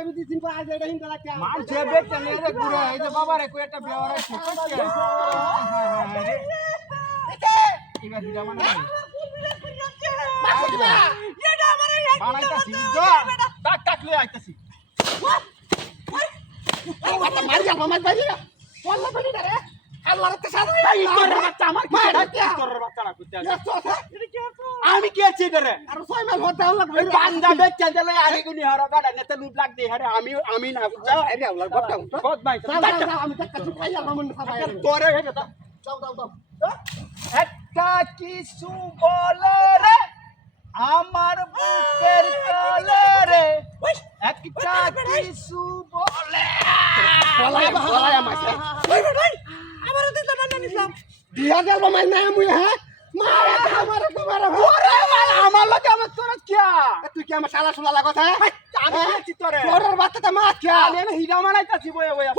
আমি দিছিন কো আজ এটা হিন্দা লাগছে মান জেবে চলে রে গুড়া এই যে বাবা রে কই একটা বেওয়ার আছে কইছে এবার দিদা মানে এটা আমারে বানাইতাছি তো টাক টাক লই আইতাছি আচ্ছা মার যা মার বাড়ি না বল বলি না রে আল্লাহর তে সাথে এই তোর বাচ্চা আমার কি তোর বাচ্চারা কইতে আমি কি আছি রে আর 6 মাস হতে আল্লাহ এই বান্দা বেচা দিলে আগে গুনি হারা গাড়া নেতে লুট লাগ দে হারে আমি না বুঝছো আরে আল্লাহ গপটা বহুত ভাই আমি তো কাছে খাই আর মন খাবাই তোরে হেটা দাও দাও দাও একটা কিছু বলে রে আমার বুকের তলে রে একটা কিছু বলে বলাই আমার ওই ভাই আমার তো জানা নিলাম দিয়া গেল মাই না মুই হ্যাঁ মারে আমার তোমার ওরে ভাই আমার লগে আমার তোর কি তুই কি আমার শালা শুলা লাগত হ্যাঁ আমি আছি তোরে তোর বাচ্চাটা মাছ খা আমি হিরা মানাইতাছি বয়া বয়া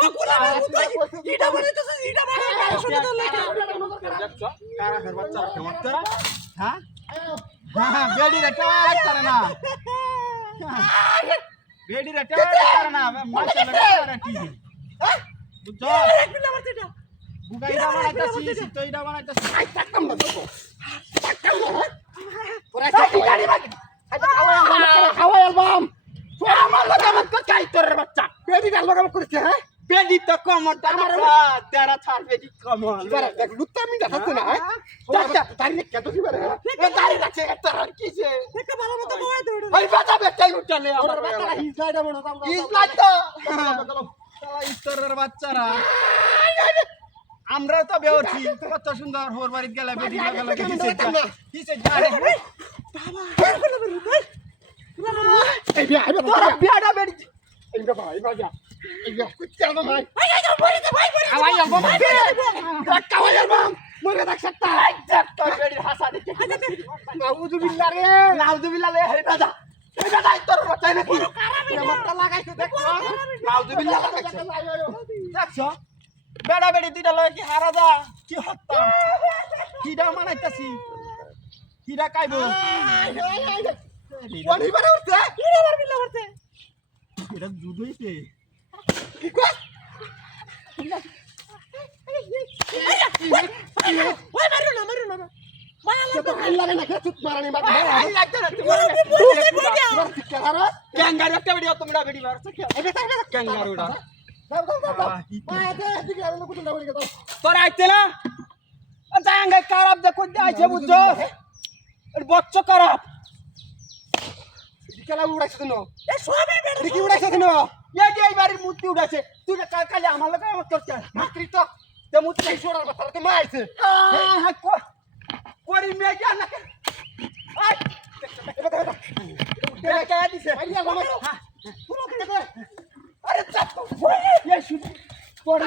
এটা বানাইতেছিস এটা বানাই শুনে তো লাগে দেখছো কারা ঘর বাচ্চা কেমন তোরা হ্যাঁ হ্যাঁ বেডি রে টাওয়ার করে না বেডি রে টাওয়ার করে না মাছ লাগে কি বুঝছো বুগাই দা বানাইতাছি তুই দা বানাইতাছি আই টাকাম না তো টাকাম না ওরা সাথে গাড়ি বাকি আজ খাওয়াই অ্যালবাম তোর আমার লগে আমার তো চাই তোর বাচ্চা বেডি ডাল লগে করছে হ্যাঁ বেডি তো কমন আমার তেরা ছাড় বেডি কমন এবারে দেখ লুত্তা মিটা থাকতে না হ্যাঁ দাঁড়িয়ে কত দিবারে এ দাঁড়িয়ে রাখছে তোর আর কিছে একটা ভালো মতো বয় দে ওই বাচ্চা বেটাই উঠলে আমার আমার বাচ্চারা হিজলাইডা মনে দাম ইসলাই তো শালা ইস্তরের বাচ্চারা আমরা তো বেওরছি কত সুন্দর হোর বাড়িতে গেলে বেডি লাগা লাগে কিছে আরে এই বিয়া এই তোর বিয়াটা বেডি এই বাবা এই বাবা এই কুচ্চা না ভাই আওয়াই অ্যালবাম কাওয়াই অ্যালবাম মরে দেখ সত্তা তোর বেডি হাসা দেখে নাউযুবিল্লাহ রে নাউযুবিল্লাহ লে হে দাদা এই দাদা তোর বাচ্চা নাকি মতটা লাগাইছো দেখ নাউযুবিল্লাহ দেখছো বেড়া বেড়ি দুইটা লয় কি হারা যা কি হত্যা কিডা মানাইতাছি কিডা কাইবো কোন হিবারে উঠছে কিরে আমার বিল্লা উঠছে এটা দুধ হইছে কি কর ওই মারু না মারা তো ভাল লাগে না চুপ মারানি বাবা আই লাগতে না তোমার ক্যাঙ্গারু একটা ভিডিও তোমরা ভিডিও মারছো কি ক্যাঙ্গারুটা তোর আইতে না জাঙ্গে খারাপ দেখো আইছে বুঝছো এর বচ্চ খারাপ খেলা উড়াইছে তো এ সবে বেড়ে কি উড়াইছে তো এই যে এই বাড়ির মূর্তি উঠাছে তুই কালে আমার লগে আমার করছে মাতৃ তো তে মুতি এই সোড়ার কথা তো মাইছে হ্যাঁ করি মেয়ে কি না আই এটা কে দিছে আইয়া বাবা পুরো কে করে আরে চাপ এই শুধু পড়ে